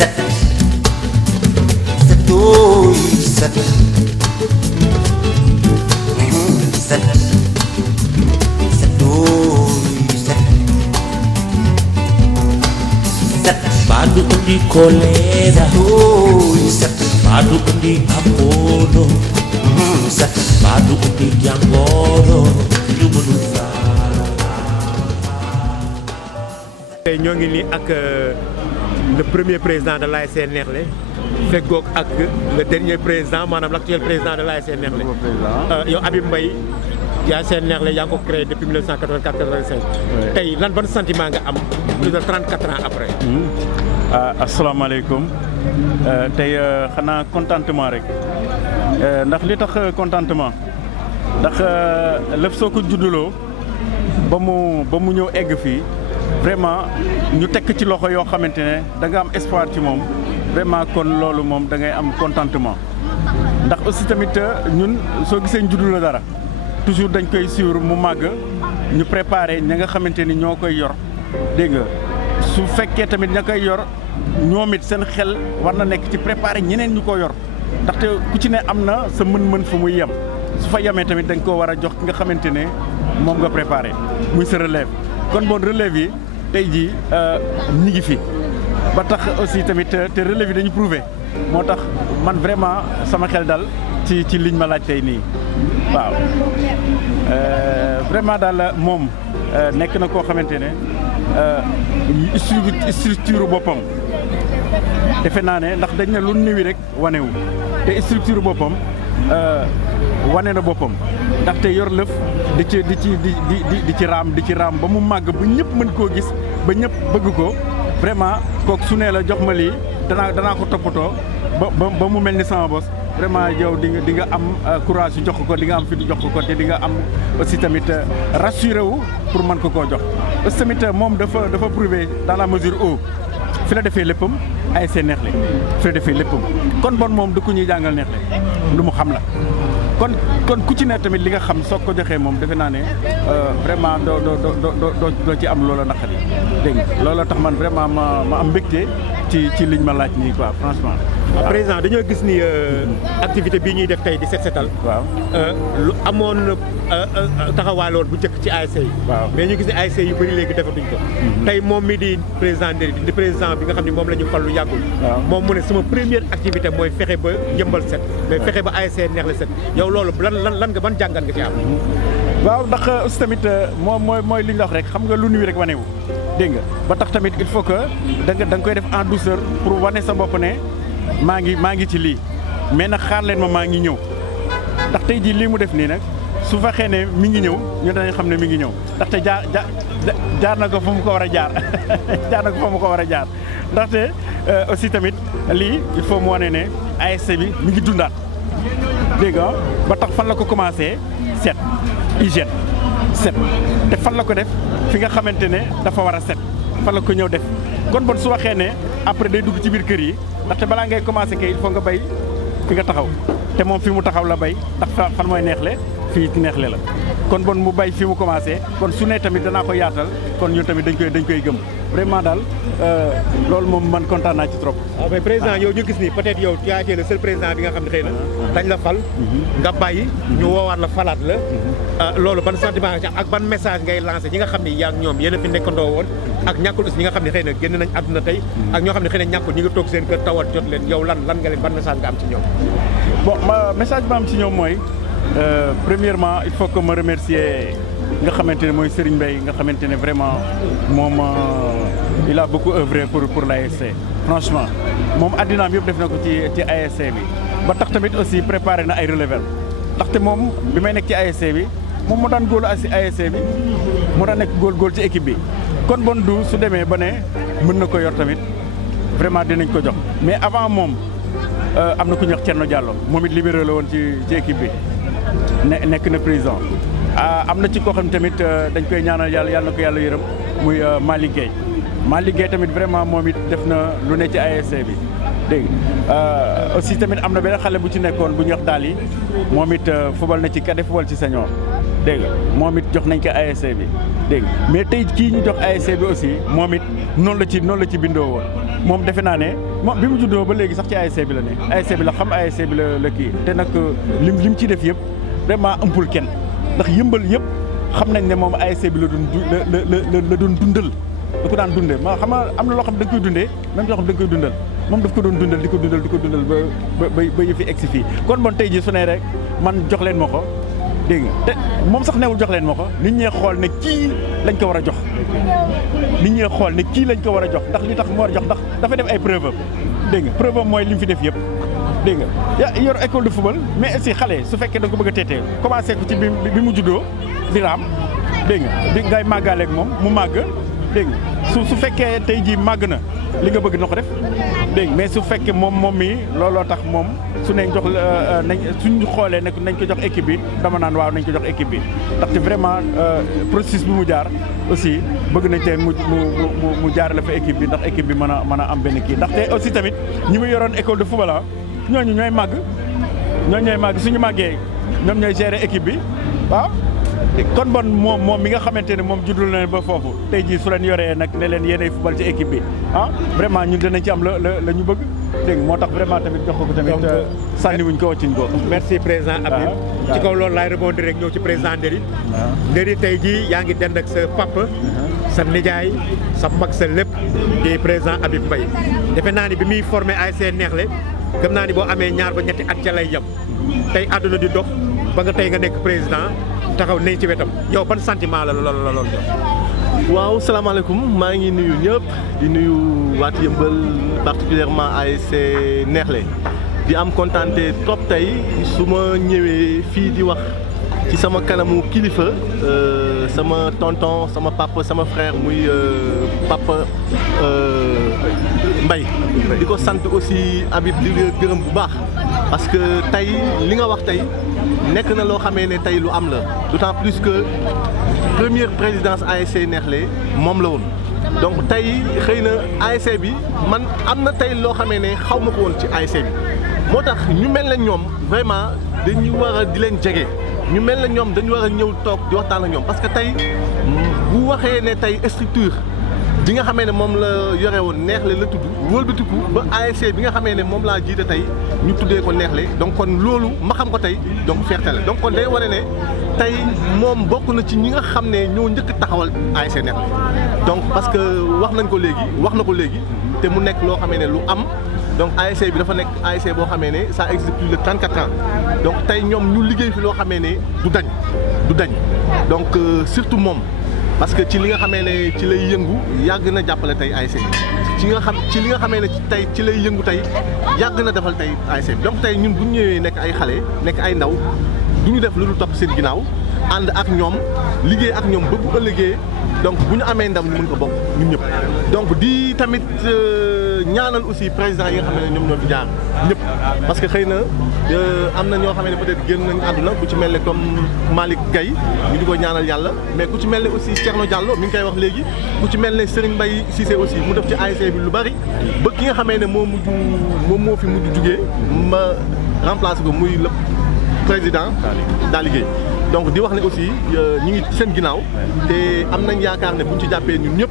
set setooy set set setooy set set Badu undi kolera setooy set Badu undi apollo set Badu undi jangoro ñu mënul faal. tey ñoo ngi nii ak le premier président de l'ASC Nekhle feggoog ak le dernier président maanaam l'actuel président de l'ASC Nekhle yow Habib Mbaye ASC Nekhle yaa ngi ko créé depuis 1984-85 tey lan ban sentiment nga am plus de 34 ans après. asalaamaaleykum tey xanaa contentement rek ndax li tax contentement ndax lépp soo ko judduloo ba mu ñëw egg fii vraiment ñu tekk ci loxo yoo xamante ne da nga am espoir ci moom vraiment kon loolu moom da ngay am contentement ndax aussi tamit ñun soo gisee ñu judduloo dara toujours dañ koy suivre mu màgg ñu préparer ña nga xamante ni ñoo koy yor dégg nga su fekkee tamit ña koy yor ñoom it seen xel war na nekk ci préparer ñeneen ñu ko yor ndaxte ku ci ne am na sa mën-mën fu muy yem su fa yemee tamit dañ koo war a jox ki nga xamante ne moom nga préparer muy sa relève kon bon relève yi tey jii ñi ngi fi ba tax aussi tamit te relève yi dañu prouver moo tax man vraiment sama xel dal ci liñ ma laaj tey nii waaw vraiment daal moom nekk na koo xamante ne structure boppam defe naa ne ndax dañ ne lu néewi rek wanewu te structure boppam wane na boppam ndaxte yor lëf di ci raam ba mu màgg ba ñëpp mën koo gis ba ñëpp bëgg ko vraiment kooku su nee la jox ma lii danaa ko toppatoo ba mu mel ni sama bos vraiment yow di nga am courage yu jox ko di nga am fi di jox ko te di nga am aussi tamit rassuré wu pour mën ko koo jox aussi tamit moom dafa prouver dans la mesure où fi la defee léppam ASC Nekhle fi la defee léppam kon bon moom du ko ñuy jàngal Nekhle lu mu xam la kon ku ci ne tamit li nga xam soo ko joxee moom defe naa ne vraiment doo ci am loola naqari dégg nga loola tax man vraiment ma am mbégte ci liñ ma laaj nii quoi franchement. président dañoo gis ni activité bii ñuy def tey di set setal. waaw lu amoon taxawaay lool bu njëkk ci ASC yi. waaw mais ñu gis ne ASC yu bëri léegi defatuñ ko. tey moom mi di président di président bi nga xam ne moom la ñu fal lu yàggul. moom mu ne sama première activité mooy fexe ba jëmbal set. mais fexe ba ASC Nekhle set yow loolu lan nga ban jàngat nga ci am. waaw ndax aussi tamit mooy li ñu wax rek xam nga lu nuyu rek wanewu dégg nga ba tax tamit il faut que da nga koy def en douceur pour wane sa bopp ne maa ngi ci lii mais nag xaar leen maa ngi ñëw ndax tey jii lii mu def nii nag su fekkee ne mi ngi ñëw ñu danañ xam ne mi ngi ñëw ndaxte jaar na ko fa mu ko war a jaar jaar na ko fa mu ko war a jaar ndaxte aussi tamit lii il faut mu wane ne ASC bi mi ngi dundaat dégg nga ba tax fan la ko commencé set hygiène set te fan la ko def fi nga xamante ne dafa war a set fan la ko ñëw def kon bon su waxee ne après day dugg ci biir kër yi ndaxte balaa ngay commencé kay il faut nga bay fi nga taxaw te moom fi mu taxaw la bay ndax fan mooy Nekhle fii ci Nekhle la kon bon mu bay fi mu commencé kon su ne tamit danaa ko yaatal kon ñun tamit dañ koy gëm vraiment daal loolu moom man kontaan naa ci trop. waaw mais président yow ñu gis ni peut-être yow tu as été le seul président bi nga xam ne xëy na dañ la fal. nga bàyyi ñu woowaat la falaat la. loolu ban sentiment ak ban message ngay lancé ñi nga xam ne yaa ak ñoom yéen a fi nekkandoo woon ak ñàkkul aussi ñi nga xam ne xëy na génn nañ àdduna tey ak ñoo xam ne xëy na ñàkkul ñi nga toog seen kër tawat jot leen yow lan nga leen ban message nga am ci ñoom. bon message ba am ci ñoom mooy premièrement il faut que ma remercier nga xamante ne mooy Serigne Mbaye nga xamante ne vraiment moom il a beaucoup œuvré pour l'ASC franchement moom addinaam yëpp def na ko ci ASC bi ba tax tamit aussi préparé na ay relèveurs ndaxte moom bi may nekk ci ASC bi moom moo daan góolu si ASC bi moo daan nekk góol ci équipe bi kon bon du su demee ba ne mën na ko yor tamit vraiment dinañ ko jox mais avant moom am na ku ñuy wax Thierno Diallo moom it libéré la woon ci équipe bi nekk na président am na ci koo xam tamit dañ koy ñaanal yàlla na ko yàlla yërëm muy Malick Gueye tamit vraiment moom it def na lu ne ci ASC bi dégg aussi tamit am na benn xale bu ci nekkoon bu ñuy wax daal yi moom it fubal na ci cadet fubal ci senior dégg nga moom it jox nañ ko ASC bi dégg nga mais tey kii ñu jox ASC bi aussi moom it noonu la ci bindoo woon moom defe naa ne moom bi mu juddoo ba léegi sax ci ASC bi la ne ASC bi la xam ASC bi la kii te nag lim ci def yëpp vraiment ëmpul kenn ndax yëmbal yëpp xam nañ ne moom ASC bi la doon dundal da ko daan dundee ma xam am na loo xam da nga koy dundee même loo xam da nga koy dundal moom daf ko doon dundal di ko dundal ba yëfi egsi fii kon bon tey jii su ne rek man jox leen ma ko dégg nga te moom sax newul jox leen ma ko nit ñee xool ne kii lañ ko war a jox nit ñee xool ne kii lañ ko war a jox ndax li tax mu war a jox ndax dafa def ay preuve am dégg nga preuve am mooy li mu fi def yëpp dégg nga yor école de football mais aussi xale su fekkee da nga ko bëgg a teetee commencé ko ci bi mu juddoo di raam dégg nga di ngay màggaaleeg moom mu màgg dégg nga su fekkee tey jii màgg na li nga bëgg na ko def dégg mais su fekkee moom mi looloo tax moom su ne jox suñ xoolee ne nañ ko jox équipe bi dama naan waaw nañ ko jox équipe bi ndaxte vraiment processus bi mu jaar aussi bëgg nañ te mu jaarale fa équipe bi ndax équipe bi mën a am benn kii ndaxte aussi tamit ñi mu yoroon école de football ñooñu ñooy màgg suñu màggee ñoom ñooy gérer équipe bi waaw kon bon moom mi nga xamante ne moom juddul na ba foofu tey jii su leen yoree nag ne leen yéenay football ci équipe bi vraiment ñun dinañ ci am la ñu bëgg dégg moo tax vraiment tamit jox ko tamit sànniwuñ ko wàccuñ ko. merci président Habib ci kaw loolu laay rebondir rek ñëw ci président Nderi. Nderi tey jii yaa ngi dend ak sa papa sa nijaay sa mag sa lépp di président Habib Mbaye defe naa ni bi muy formé ASC Neexle gëm naa ni boo amee ñaar ba ñetti at ca lay yem tey àdduna di dox ba nga tey nga nekk président taxaw nañ ci wetam yow ban sentiment la loolu jox. waaw salaamaaleykum maa ngi nuyu ñëpp di nuyu waat Yëmbal particulièrement ASC Neexle di am kontaante trop tey su ma ñëwee fii di wax ci sama kanamu kilifa sama tonton sama papa sama frère muy papa Mbaye di ko sant aussi Habib di gërëm bu baax parce que tey li nga wax tey nekk na loo xamee ne tey lu am la d'autant plus que première présidence ASC Neexle moom la woon donc tey xëy na ASC bi man am na tey loo xamee ne xaw ma ko woon ci ASC bi moo tax ñu mel ne ñoom vraiment dañu war a di leen jege ñu mel ne ñoom dañu war a ñëw toog di waxtaan ak ñoom parce que tey bu waxee ne tey structure bi nga xamee ne moom la yore woon Neexle la tudd wëlbatiku ba ASC bi nga xamee ne moom laa jiite tey ñu tuddee ko Neexle donc kon loolu ma xam ko tey donc fierté la donc kon day wane ne tey moom bokk na ci ñi nga xam ne ñoo njëkk taxawal ASC Neexle donc parce que wax na ko léegi te mu nekk loo xamee ne lu am donc ASC bi dafa nekk ASC boo xamee ne ça existe plus de 34 ans donc tey ñoom ñu liggéey fi loo xamee ne du dañ donc surtout moom parce que ci li nga xamee ne ci lay yëngu yàgg na jàppale tey ASC ci li nga xamee ne tey ci lay yëngu tey yàgg na defal tey ASC donc tey ñun bu ñu ñëwee nekk ay xale nekk ay ndaw du ñu def lu dul topp seen ginnaaw ànd ak ñoom liggéey ak ñoom ba bu ëllëgee donc bu ñu amee ndam ñu mën ko bokk ñun ñëpp donc di tamit ñaanal aussi président yi nga xam ne ñoom ñoo fi jaar ñëpp parce que xëy na am na ñoo xam ne peut-être génn nañu àdduna ku ci mel ne comme Malick Gaye ñu di ko ñaanal yàlla mais ku ci mel ne aussi Thierno Diallo mi ngi koy wax léegi ku ci mel ne Serigne Mbaye Cissé aussi mu def ci ASC bi lu bari ba ki nga xamee ne moom moo fi mujj jugee ma remplacé ko muy le président daa liggéey donc di wax ne aussi ñu ngi seen ginnaaw te am nañ yaakaar ne bu ñu ci jàppee ñun ñëpp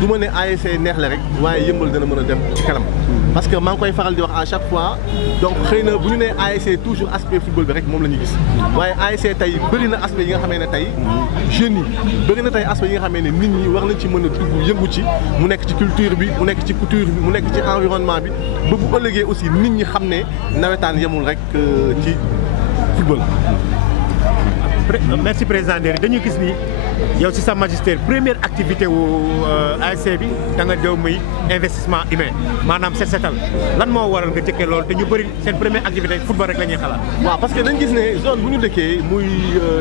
du ma ne ASC Neexle rek waaye Yëmbal dana mën a dem ci kanam parce que maa ngi koy faral di wax à chaque fois donc xëy na bu ñu nee ASC toujours aspect football bi rek moom la ñuy gis waaye ASC tey bëri na aspect yi nga xamee ne tey jeunes yi bëri na tey aspect yi nga xamee ne nit ñi war nañ ci mën a dugg yëngu ci mu nekk ci culture bi mu nekk ci couture bi mu nekk ci environnement bi ba bu ëllëgee aussi nit ñi xam ne nawetaan yemul rek ci football. merci président Nderi dañu gis ni yow ci sa magistère première activité wu ASC bi da nga jëw muy investissement humain maanaam set setal lan moo waral nga jëkkee loolu te ñu bëri seen première activité football rek la ñuy xalaat. waaw parce que dañ gis ne zone bu ñu dëkkee muy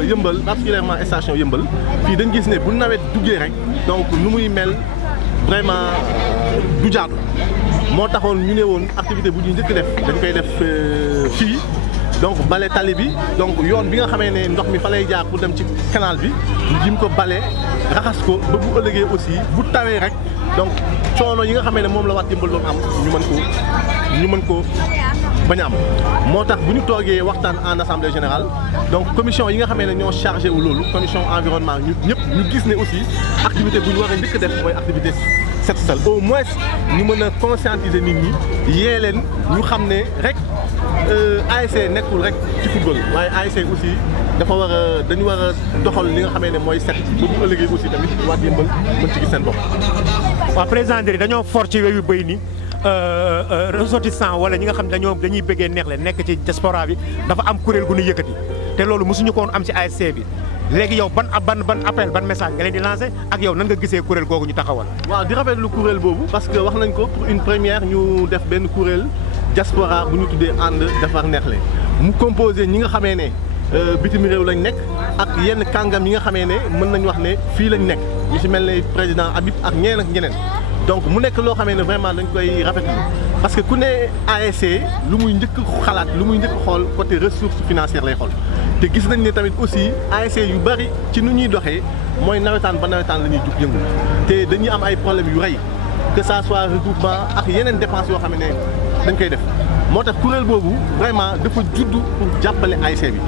Yëmbal particulièrement station Yëmbal fii dañ gis ne bu nawet duggee rek donc nu muy mel vraiment du jaadu moo taxoon ñu ne woon activité bu ñu njëkk def dañ koy def fii. donc bale tali bi donc yoon bi nga xamee ne ndox mi fa lay jaar pour dem ci canal bi ñu jim ko bale raxas ko ba bu ëllëgee aussi bu tawee rek donc coono yi nga xamee ne moom la waat Yeumbeul doon am ñu mën ko bañ a am moo tax bu ñu toogee waxtaan en assemblée générale donc commission yi nga xamee ne ñoo chargé wu loolu commission environnement ñu ñëpp ñu gis ne aussi activité bu ñu war a njëkk def mooy activité set setal au moins ñu mën a conscientiser nit ñi yee leen ñu xam ne rek ASC nekkul rek ci football waaye ASC aussi dañu war a doxal li nga xamee ne mooy set ba bu ëllëgee aussi tamit waat Yeumbeul mën ci gis seen bopp. waaw président Ndéri dañoo fort ci wéyu bëy ni ressortissant wala ñi nga xam dañuy bëggee Neexle nekk ci diaspora bi dafa am kuréel gu ñu yëkkati te loolu mosuñu ko woon am ci ASC bi léegi yow ban appel ban message nga leen di lancé ak yow nan nga gisee kuréel googu ñu taxawal. waaw di rafetlu kuréel boobu parce que wax nañ ko pour une première ñu def benn kuréel diaspora bu ñu tuddee ànd defar Neexle mu composé ñi nga xamee ne bitim réew lañ nekk ak yenn kàngam yi nga xamee ne mën nañu wax ne fii lañ nekk ñu ci mel ne président Habib ak ñeneen ak ñeneen. donc mu nekk loo xamee ne vraiment dañ koy rafetlu parce que ku ne ASC lu muy njëkk xalaat lu muy njëkk xool côté ressource financière lay xool te gis nañ ne tamit aussi ASC yu bari ci nu ñuy doxee mooy nawetaan ba nawetaan la ñuy jug yëngu te dañuy am ay problèmes yu rëy que ça soit regroupement ak yeneen dépenses yoo xam ne dañ koy def moo tax kuréel boobu vraiment dafa judd pour jàppale ASC bi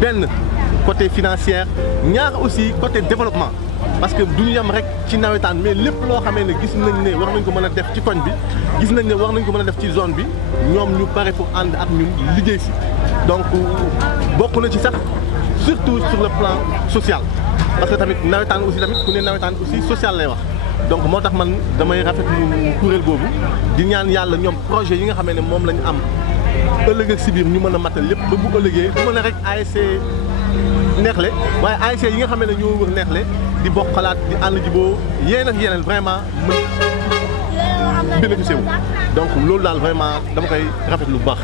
benn côté financière ñaar aussi côté développement. parce que du ñu yem rek ci nawetaan mais lépp loo xamee ne gis nañ ne war nañ ko mën a def ci koñ bi gis nañ ne war nañ ko mën a def ci zone bi ñoom ñu pare pour ànd ak ñun liggéey si donc bokk na ci sax surtout sur le plan social parce que tamit nawetaan aussi tamit ku ne nawetaan aussi social lay wax donc moo tax man damay rafetlu kuréel boobu di ñaan yàlla ñoom projet yi nga xamee ne moom la ñu am ëllëg ak si biir ñu mën a matal lépp ba bu ëllëgee du mën a rek ASC Neexle waaye ASC yi nga xam ne ñoo wër Neexle di bokk xalaat di ànd jiboo yéen ak yeneen vraiment mën bénéficier wu donc loolu daal vraiment dama koy rafetlu bu baax.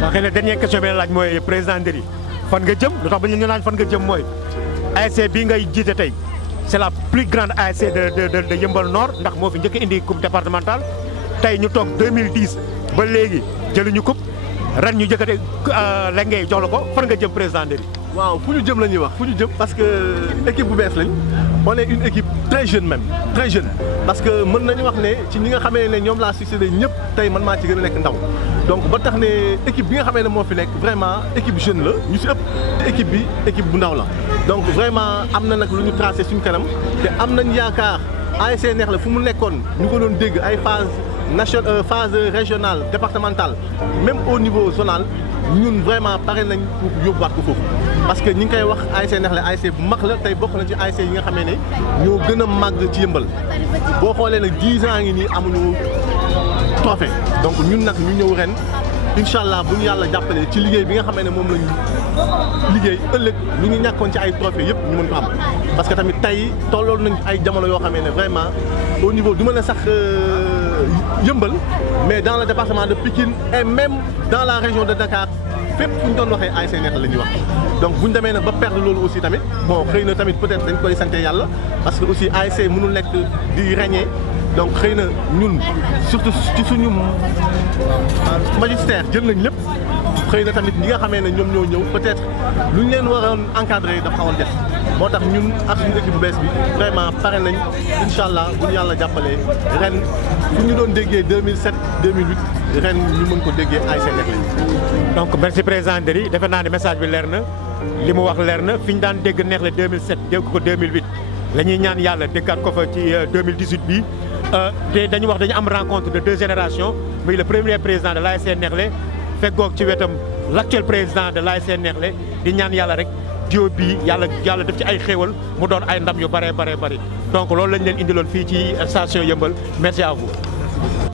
waaw xëy na dernière question bi laaj mooy président Ndéri fan nga jëm lu tax ba ñu laaj fan nga jëm mooy ASC bii ngay jiite tey c'est la plus grande ASC de Yeumbeul Nord ndax moo fi njëkk indi coupe départementale tey ñu toog 2010 ba léegi jëluñu coupe ren ñu jëkkate la ngay jox la ko fan nga jëm président Ndéri. waaw fu ñu jëm la ñuy wax fu ñu jëm parce que équipe bu bees lañ on est une équipe très jeune même très jeune parce que mën nañu wax ne ci ñi nga xamee ne ñoom laa succédé ñëpp tey man maa ci gën a nekk ndaw donc ba tax ne équipe bi nga xamee ne moo fi nekk vraiment équipe jeune la ñu si ëpp te équipe bi équipe bu ndaw la donc vraiment am na nag lu ñu tracé suñu kanam te am nañ yaakaar ASC Neexle fu mu nekkoon ñu ko doon dégg ay phase régionale départementale même au niveau zonal ñun vraiment pare nañ pour yóbbuwaat ko foofu parce que ñi ngi koy wax ASC Neexle ASC bu mag la tey bokk na ci ASC yi nga xamee ne ñoo gën a màgg ci Yeumbeul boo xoolee nag 10 ans ngi nii amuñu trophée donc ñun nag ñu ñëw ren incha allah bu ñu yàlla jàppalee ci liggéey bi nga xamee ne moom lañu liggéey ëllëg lu ñu ñàkkoon ci ay trophée yëpp ñu mën ko am parce que tamit tey tolloon nañ ay jamono yoo xamee ne vraiment au niveau du ma ne sax Yeumbeul mais dans le département de Pikine et même dans la région de Dakar fépp fu ñu doon waxee ASC Neexle la ñuy wax donc bu ñu demee nag ba perdre loolu aussi tamit bon xëy na tamit peut-être dañ koy sante yàlla parce que aussi ASC mënul nekk di régner donc xëy na ñun surtout ci suñu magistère jël nañ lépp xëy na tamit ñi nga xamee ne ñoom ñoo ñëw peut-être lu ñu leen waroon encadrer dafa xawoon def moo tax ñun ak suñu équipe bu bees bi vraiment pare nañ incha allah bu ñu yàlla jàppalee ren fu ñu doon déggee 2007 2008 ren ñu mën ko déggee ASC Neexle. donc merci président Ndéri defe naa ne message bi leer na li mu wax leer na fi ñu daan dégg Neexle 2007 dégg ko 2008 la ñuy ñaan yàlla déggaat ko fa ci 2018 bii te dañu wax dañu am rencontre de 2 générations muy le premier président de l'ASC Neexle feggoog ci wetam l'actuel président de l'ASC Neexle di ñaan yàlla rek jiw bii yàlla def ci ay xéewal mu doon ay ndam yu bare bare bari donc loolu lañ leen indiloon fii ci station Yeumbeul merci à vous.